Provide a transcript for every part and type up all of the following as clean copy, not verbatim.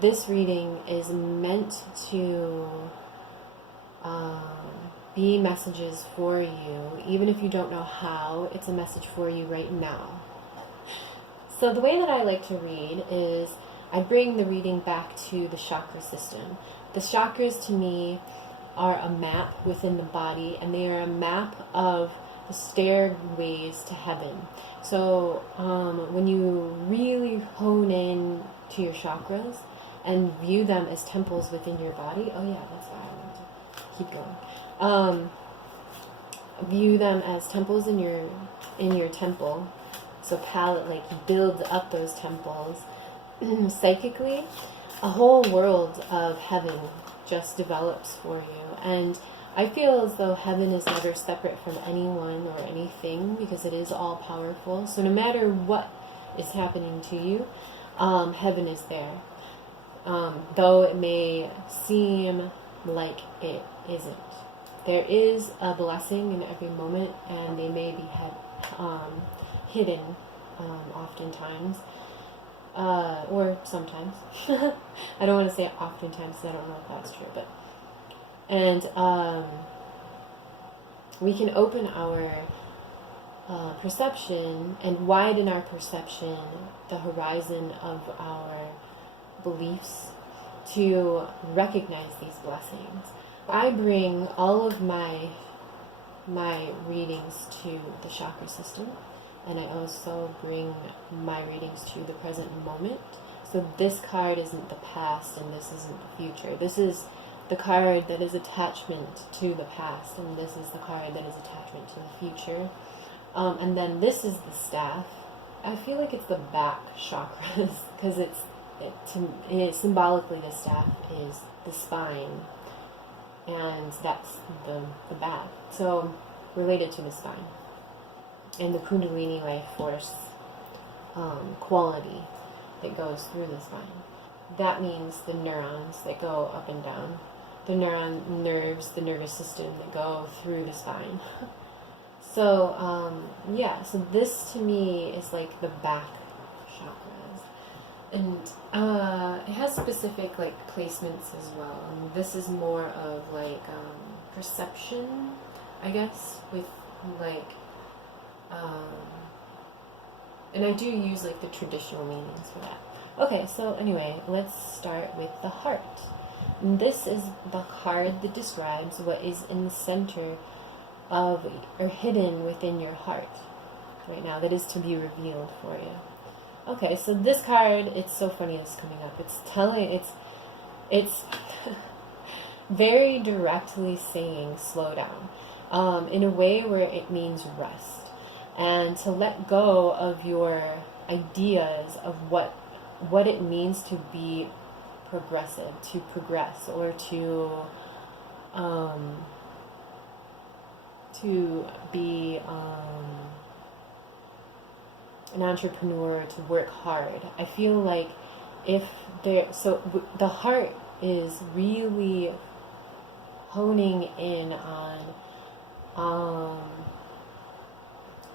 This reading is meant to be messages for you, even if you don't know how. It's a message for you right now. So the way that I like to read is I bring the reading back to the chakra system. The chakras to me are a map within the body, and they are a map of the stairways to heaven. So when you really hone in to your chakras and view them as temples within your body, oh yeah, that's why I want to keep going. View them as temples in your temple. So like you build up those temples psychically. A whole world of heaven just develops for you, and I feel as though heaven is never separate from anyone or anything, because it is all powerful. So no matter what is happening to you, heaven is there. Though it may seem like it isn't. There is a blessing in every moment, and they may be hidden oftentimes, or sometimes. I don't want to say oftentimes because I don't know if that's true, but we can open our perception and widen our perception, the horizon of our beliefs, to recognize these blessings. I bring all of my readings to the chakra system, and I also bring my readings to the present moment. So this card isn't the past, and this isn't the future. This is the card that is attachment to the past, and this is the card that is attachment to the future. And then this is the staff. I feel like it's the back chakras, because symbolically the staff is the spine, and that's the back. So related to the spine and the Kundalini life force quality that goes through the spine. That means the neurons that go up and down, the nerves, the nervous system that go through the spine. So so this to me is like the back chakras, and it has specific like placements as well. And this is more of like perception, I guess, with like and I do use like the traditional meanings for that. Okay, so anyway, let's start with the heart. And this is the card that describes what is in the center of, or hidden within your heart right now, that is to be revealed for you. Okay, so this card, it's so funny it's coming up. It's very directly saying slow down, in a way where it means rest, and to let go of your ideas of what it means to be progressive, to progress, or to be an entrepreneur, to work hard. I feel like the heart is really honing in on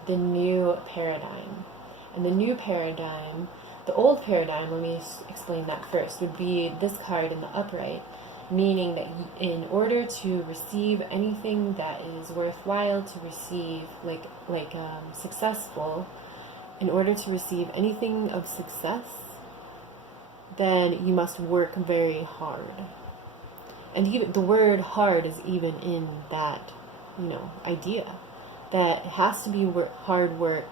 the new paradigm. And the new paradigm, the old paradigm, let me explain that first, would be this card in the upright, meaning that in order to receive anything that is worthwhile to receive, like successful, in order to receive anything of success, then you must work very hard. And even the word hard is even in that, idea, that it has to be hard work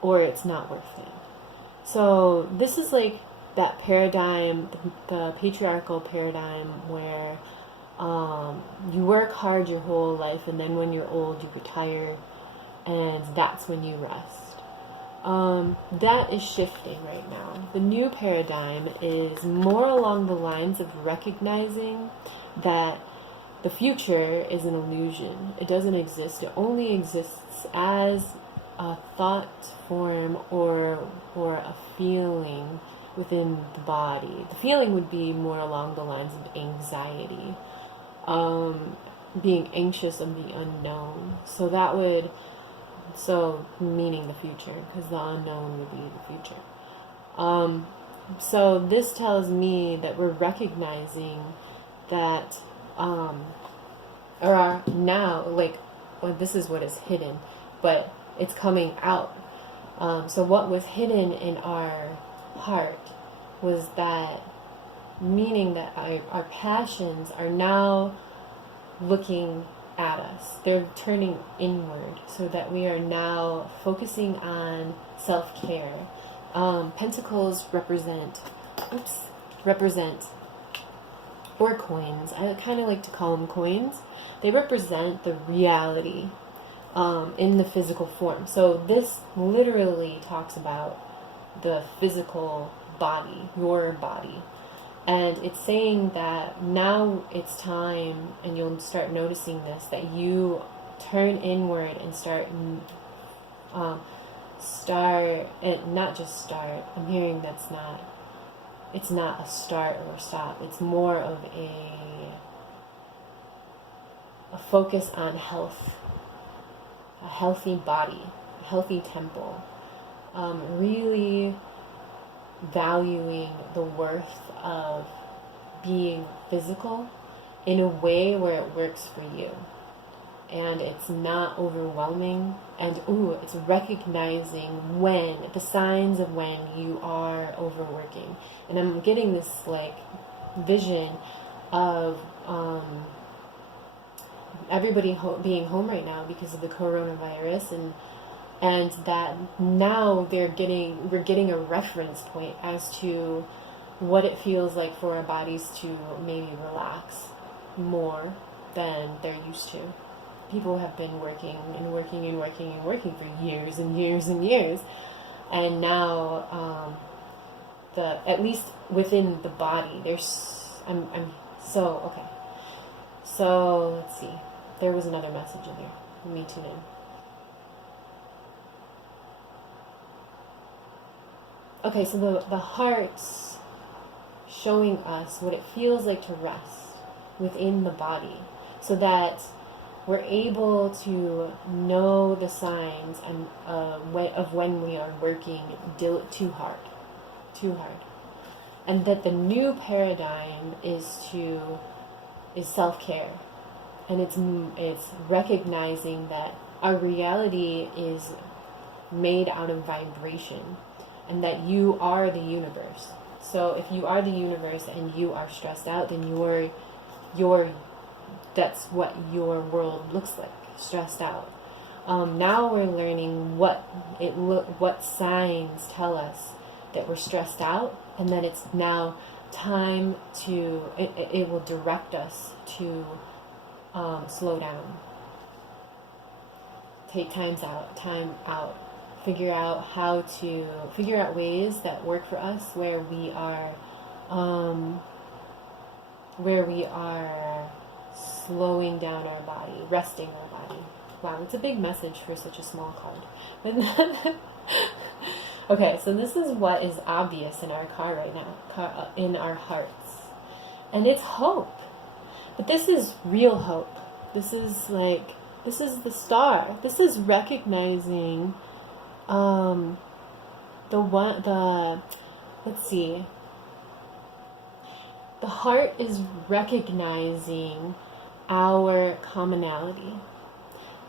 or it's not worth it. So this is like that paradigm, the patriarchal paradigm, where you work hard your whole life, and then when you're old you retire, and that's when you rest. That is shifting right now. The new paradigm is more along the lines of recognizing that the future is an illusion. It doesn't exist. It only exists as a thought form or a feeling within the body. The feeling would be more along the lines of anxiety, being anxious of the unknown. So meaning the future, because the unknown would be the future. So this tells me that we're recognizing that, or are now, like, well, this is what is hidden, but it's coming out. So what was hidden in our heart was that, meaning that our passions are now looking at us. They're turning inward, so that we are now focusing on self-care. Pentacles represent, or coins. I kind of like to call them coins. They represent the reality in the physical form. So this literally talks about the physical body, your body. And it's saying that now it's time, and you'll start noticing this, that you turn inward and and not just start. I'm hearing it's not a start or a stop. It's more of a focus on health, a healthy body, a healthy temple, really valuing the worth of being physical in a way where it works for you, and it's not overwhelming, and it's recognizing when the signs of when you are overworking. And I'm getting this like vision of everybody being home right now because of the coronavirus, and that now we're getting a reference point as to what it feels like for our bodies to maybe relax more than they're used to. People have been working for years and years and years, and now at least within the body, so let's see. There was another message in there. Let me tune in. Okay, so the heart's showing us what it feels like to rest within the body, so that we're able to know the signs and of when we are working too hard, and that the new paradigm is self-care, and it's recognizing that our reality is made out of vibration, and that you are the universe. So if you are the universe and you are stressed out, then that's what your world looks like, stressed out. Now we're learning what signs tell us that we're stressed out, and that it's now time to, it will direct us to slow down, take time out, figure out ways that work for us, where we are slowing down our body, resting our body. Wow, it's a big message for such a small card. But okay, so this is what is obvious in our card right now, in our hearts, and it's hope. But this is real hope. This is the star. This is recognizing let's see. The heart is recognizing our commonality.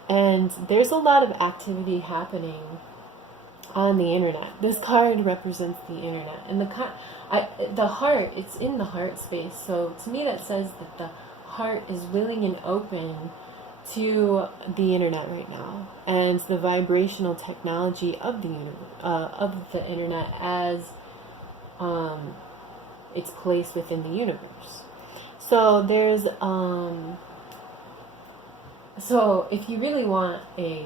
And there's a lot of activity happening on the internet. This card represents the internet. And the heart, it's in the heart space. So to me that says that the heart is willing and open to the internet right now, and the vibrational technology of the internet as its place within the universe. So there's so if you really want a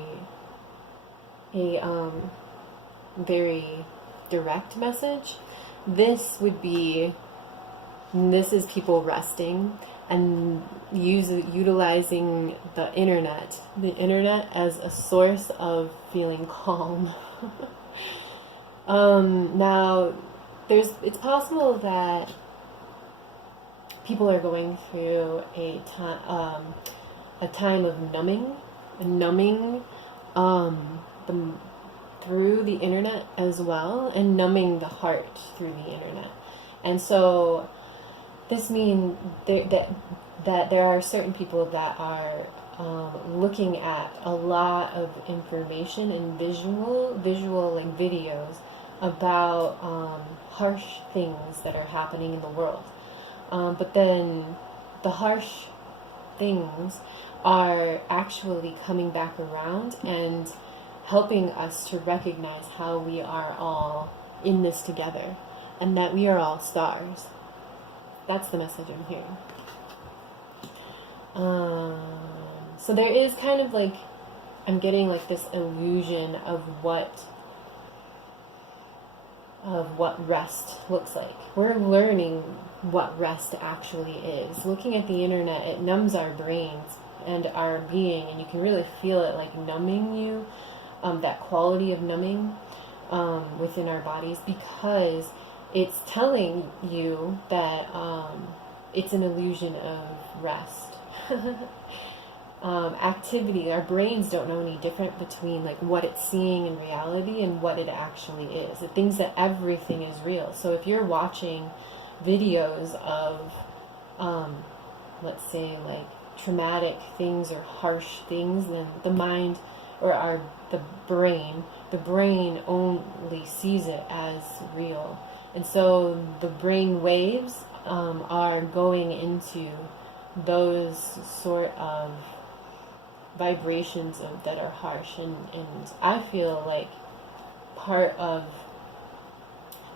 very direct message, this is people resting and utilizing the internet as a source of feeling calm. Now, it's possible that people are going through a time of numbing through the internet as well, and numbing the heart through the internet. And so this means that there are certain people that are looking at a lot of information and visual like videos about harsh things that are happening in the world. But then the harsh things are actually coming back around and helping us to recognize how we are all in this together, and that we are all stars. That's the message I'm hearing. So there is kind of like, I'm getting like this illusion of what rest looks like. We're learning what rest actually is. Looking at the internet, it numbs our brains and our being, and you can really feel it like numbing you, that quality of numbing within our bodies, because it's telling you that it's an illusion of rest. Activity, our brains don't know any different between like what it's seeing in reality and what it actually is. It thinks that everything is real. So if you're watching videos of let's say like traumatic things or harsh things, then the mind or the brain only sees it as real. And so the brain waves are going into those sort of vibrations that are harsh, and I feel like part of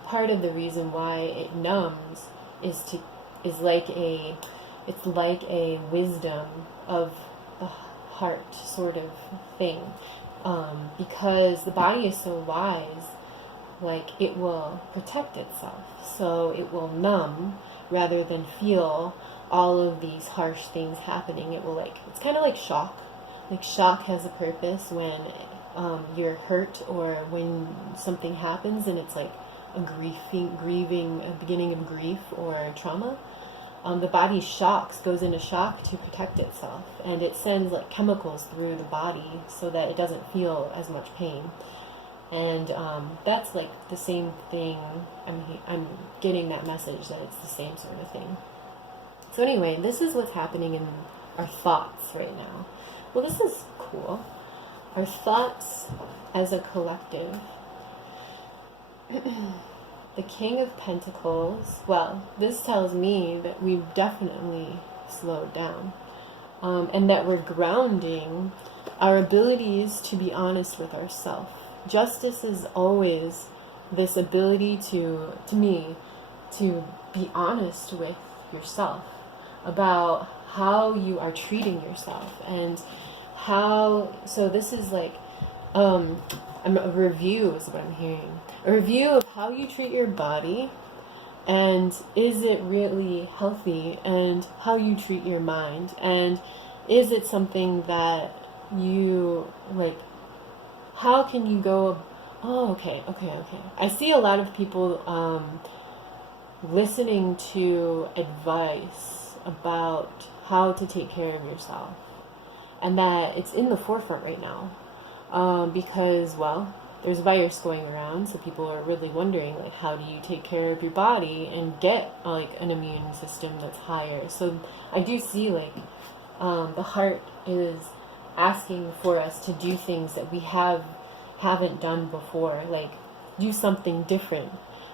the reason why it numbs is like a wisdom of the heart sort of thing, because the body is so wise, like it will protect itself, so it will numb rather than feel all of these harsh things happening. It will it's kind of like shock. Like shock has a purpose when you're hurt or when something happens and it's like a beginning of grief or trauma. The body goes into shock to protect itself, and it sends like chemicals through the body so that it doesn't feel as much pain. And that's like the same thing. I'm getting that message that it's the same sort of thing. So anyway, this is what's happening in our thoughts right now. Well, this is cool. Our thoughts as a collective. The King of Pentacles, well, this tells me that we've definitely slowed down. And that we're grounding our abilities to be honest with ourselves. Justice is always this ability to be honest with yourself about how you are treating yourself, and so this is like a review is what I'm hearing. A review of how you treat your body, and is it really healthy, and how you treat your mind, and is it something that you like, how can you go, okay. I see a lot of people listening to advice about how to take care of yourself, and that it's in the forefront right now, because, well, there's a virus going around, so people are really wondering, like, how do you take care of your body and get like an immune system that's higher. So I do see like the heart is asking for us to do things that we haven't done before, like do something different,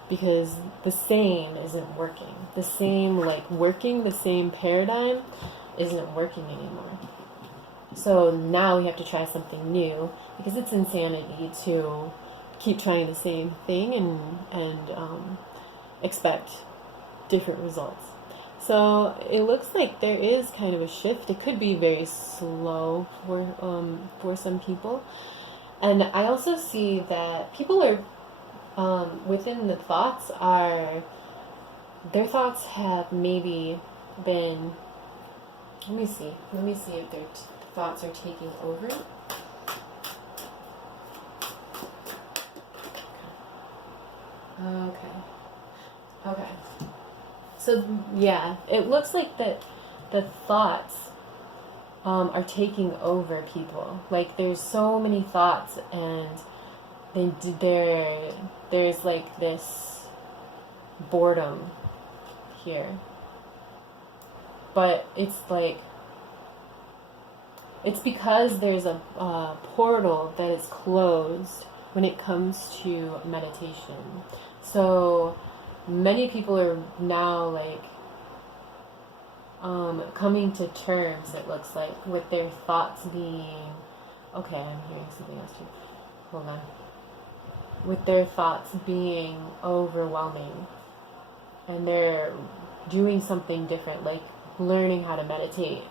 because the same isn't working. The same the same paradigm isn't working anymore. So now we have to try something new, because it's insanity to keep trying the same thing and expect different results. So it looks like there is kind of a shift. It could be very slow for some people. And I also see that people are within the thoughts their thoughts have maybe been, let me see if their thoughts are taking over. Okay. So yeah, it looks like that the thoughts are taking over people. Like there's so many thoughts, and there's like this boredom here, but it's like, it's because there's a portal that is closed when it comes to meditation. So many people are now like coming to terms, it looks like, with their thoughts being, okay, I'm hearing something else too. Hold on. With their thoughts being overwhelming, and they're doing something different, like learning how to meditate,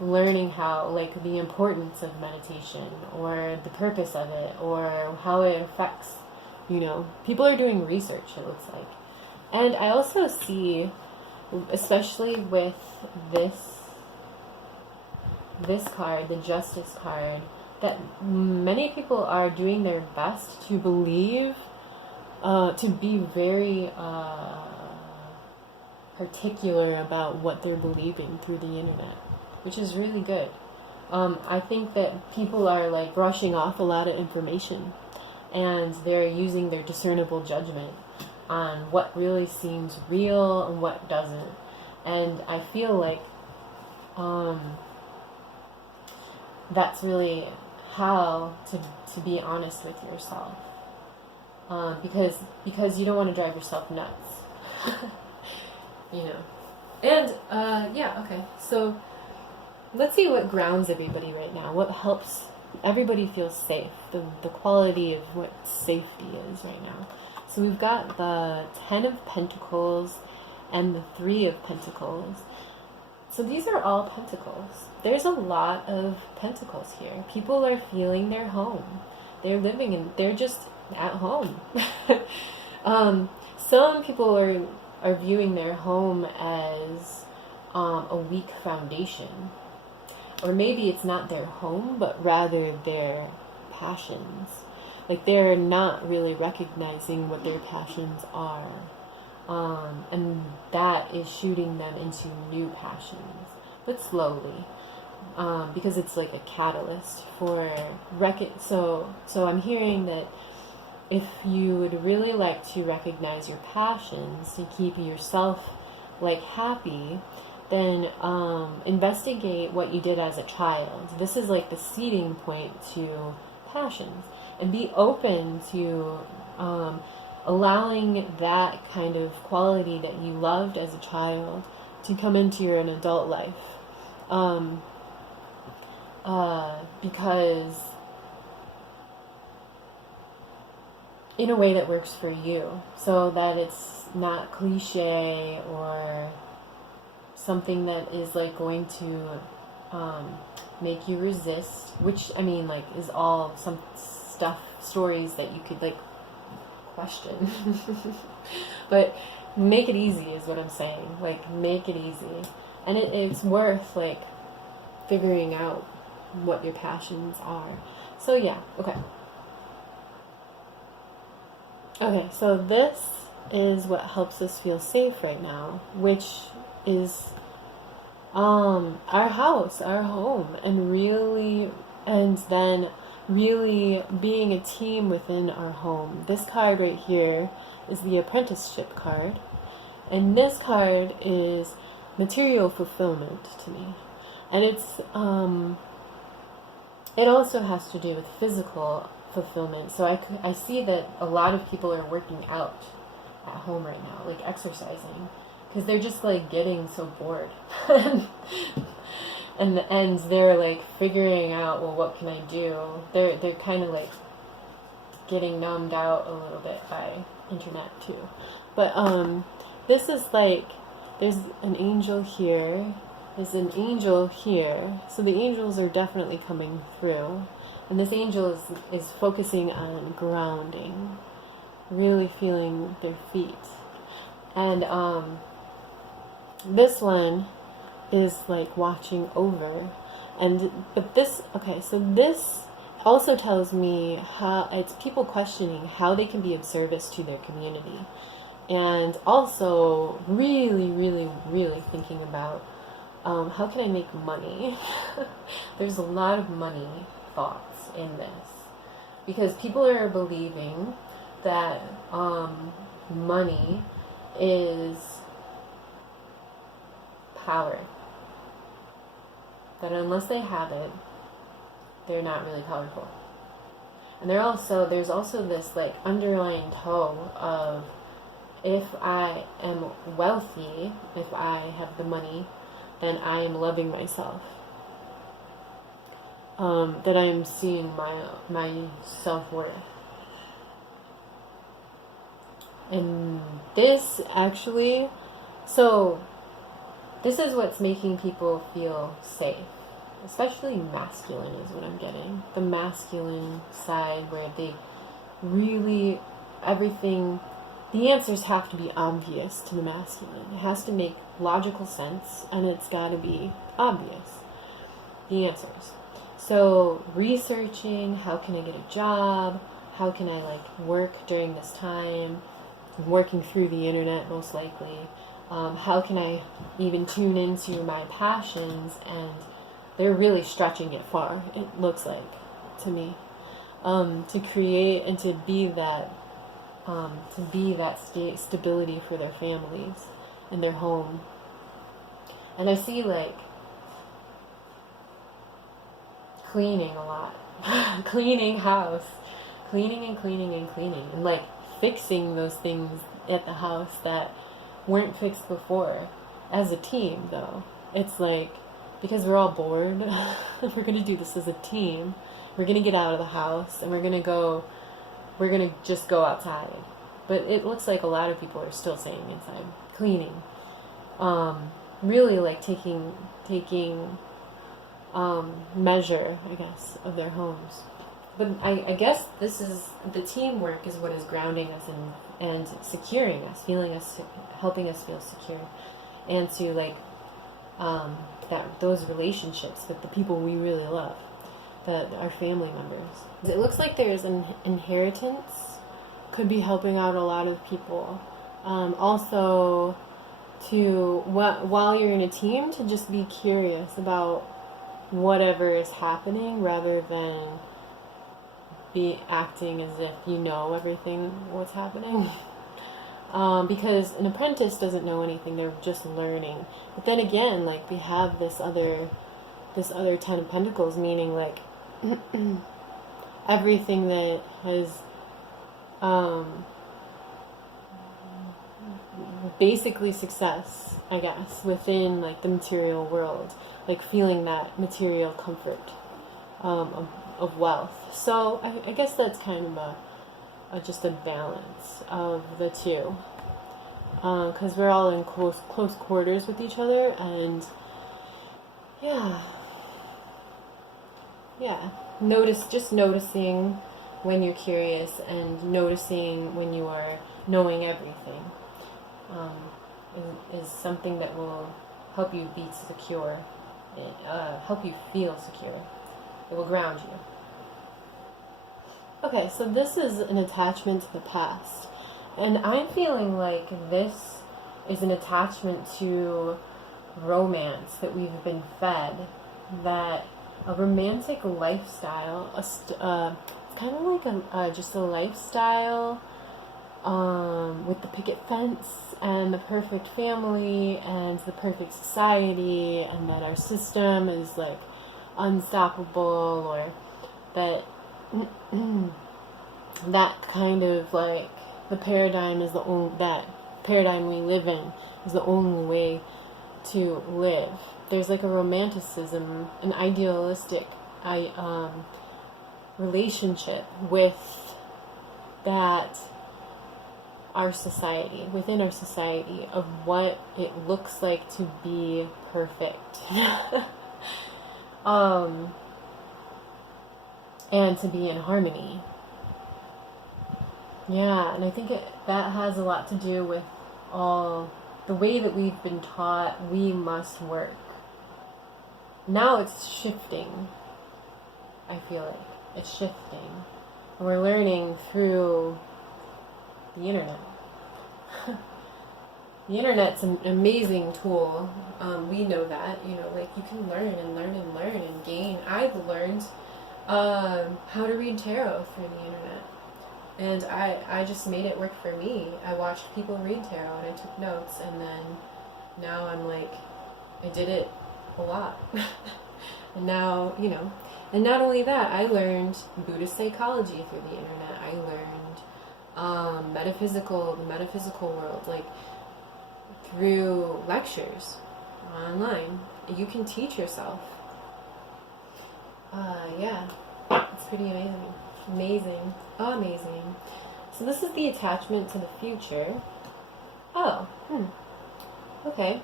learning how, like, the importance of meditation, or the purpose of it, or how it affects, you know, people are doing research, it looks like. And I also see, especially with this card, the Justice card, that many people are doing their best to believe, to be very particular about what they're believing through the internet, which is really good. I think that people are like brushing off a lot of information, and they're using their discernible judgment on what really seems real and what doesn't. And I feel like that's really how to be honest with yourself, because you don't want to drive yourself nuts. You know. And yeah, okay, so let's see what grounds everybody right now, what helps everybody feel safe, the quality of what safety is right now. So we've got the 10 of Pentacles and the 3 of Pentacles. So these are all pentacles. There's a lot of pentacles here. People are feeling their home. They're living in, they're just at home. Some people are viewing their home as a weak foundation. Or maybe it's not their home, but rather their passions. Like, they're not really recognizing what their passions are. And that is shooting them into new passions, but slowly, because it's like a catalyst for so I'm hearing that if you would really like to recognize your passions to keep yourself like happy, then investigate what you did as a child. This is like the seeding point to passions, and be open to allowing that kind of quality that you loved as a child to come into your adult life, because in a way that works for you, so that it's not cliche or something that is like going to make you resist, which, I mean, like, is all some stories that you could like question. But make it easy is what I'm saying. Like, make it easy. And it's worth like figuring out what your passions are. So yeah, okay. Okay, so this is what helps us feel safe right now, which is our house, our home, and then really being a team within our home. This card right here is the apprenticeship card, and this card is material fulfillment to me. And it's it also has to do with physical fulfillment. So I see that a lot of people are working out at home right now, like exercising, because they're just like getting so bored. And they're like figuring out, well, what can I do? They're kind of like getting numbed out a little bit by internet too. But this is like, there's an angel here, there's an angel here. So the angels are definitely coming through. And this angel is focusing on grounding, really feeling their feet. And this one is like watching over. But this, okay, so this also tells me how it's people questioning how they can be of service to their community. And also really, really, really thinking about how can I make money? There's a lot of money thoughts in this. because people are believing that money is power. That unless they have it, they're not really powerful. And there's also this like underlying tone of, if I am wealthy, if I have the money, then I am loving myself. That I am seeing my self-worth. And this actually, so this is what's making people feel safe. Especially masculine is what I'm getting. The masculine side where they really, everything, the answers have to be obvious to the masculine. It has to make logical sense, and it's got to be obvious. The answers. So researching, how can I get a job? How can I like work during this time? Working through the internet most likely. How can I even tune into my passions? And they're really stretching it far, it looks like to me, to create and to be that stability for their families and their home. And I see like cleaning a lot, cleaning house, cleaning and like fixing those things at the house that weren't fixed before. As a team though, it's like, because we're all bored, we're going to do this as a team. We're going to get out of the house and we're going to just go outside. But it looks like a lot of people are still staying inside. Cleaning. Really like taking measure, I guess, of their homes. But I guess this is, the teamwork is what is grounding us and securing us, helping us feel secure. And to like, those relationships with the people we really love, that our family members. It looks like there's an inheritance, could be helping out a lot of people. Also, while you're in a team, to just be curious about whatever is happening rather than be acting as if you know everything what's happening. Because an apprentice doesn't know anything, they're just learning. But then again, like, we have this other Ten of Pentacles, meaning like everything that has basically success, I guess, within like the material world, like feeling that material comfort of wealth. So I guess that's kind of just a balance of the two, because we're all in close quarters with each other, and yeah, noticing when you're curious and noticing when you are knowing everything is something that will help you be secure, help you feel secure. It will ground you. Okay, so this is an attachment to the past. And I'm feeling like this is an attachment to romance that we've been fed. That a romantic lifestyle, it's kind of like just a lifestyle with the picket fence and the perfect family and the perfect society, and that our system is like unstoppable, or that that kind of like the paradigm is that paradigm we live in is the only way to live. There's like a romanticism, an idealistic relationship with that within our society, of what it looks like to be perfect. And to be in harmony. Yeah, and I think that has a lot to do with all the way that we've been taught we must work. Now it's shifting. I feel like it's shifting. And we're learning through the internet. The internet's an amazing tool. We know that, like you can learn and gain. I've learned how to read tarot through the internet. And I just made it work for me. I watched people read tarot and I took notes, and then now I'm like, I did it a lot. And now, you know, and not only that, I learned Buddhist psychology through the internet. I learned the metaphysical world, like through lectures online. You can teach yourself. Yeah, it's pretty amazing. Amazing. Amazing. So this is the attachment to the future. Oh, okay.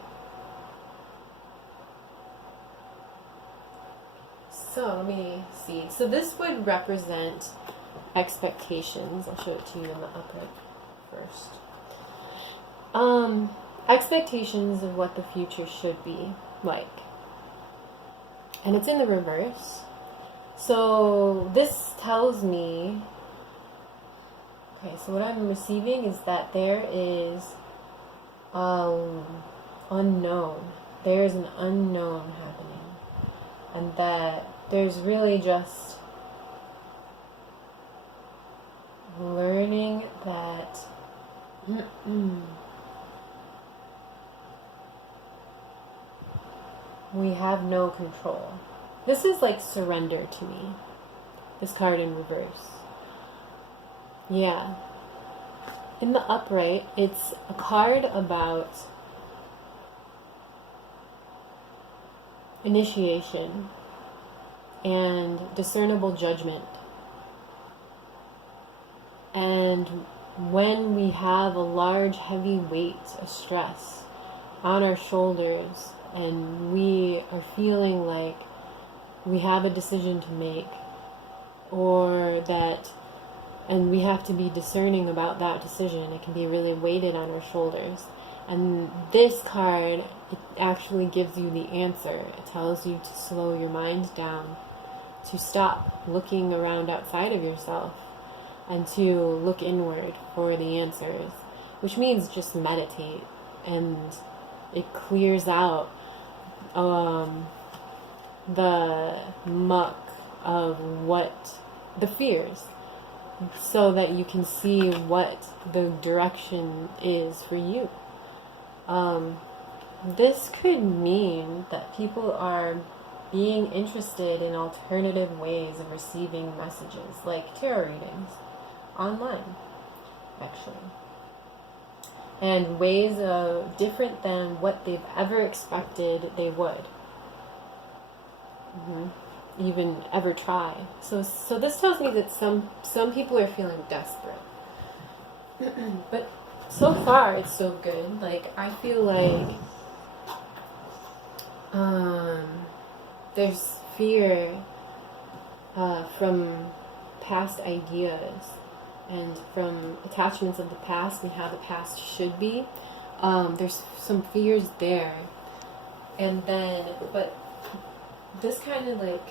So let me see. So this would represent expectations. I'll show it to you in the upright first. Expectations of what the future should be like. And it's in the reverse. So this tells me, okay, so what I'm receiving is that there is unknown. There's an unknown happening. And that there's really just learning that we have no control. This is like surrender to me. This card in reverse. Yeah. In the upright, it's a card about initiation and discernible judgment. And when we have a large, heavy weight of stress on our shoulders and we are feeling like we have a decision to make, and we have to be discerning about that decision, it can be really weighted on our shoulders. And this card, it actually gives you the answer. It tells you to slow your mind down, to stop looking around outside of yourself, and to look inward for the answers, which means just meditate. And it clears out the muck of what the fears, so that you can see what the direction is for you. This could mean that people are being interested in alternative ways of receiving messages, like tarot readings online, actually, and ways of different than what they've ever expected they would even ever try. So this tells me that some people are feeling desperate. But so far it's so good. Like, I feel like there's fear from past ideas and from attachments of the past and how the past should be. There's some fears there. And then, but this kind of like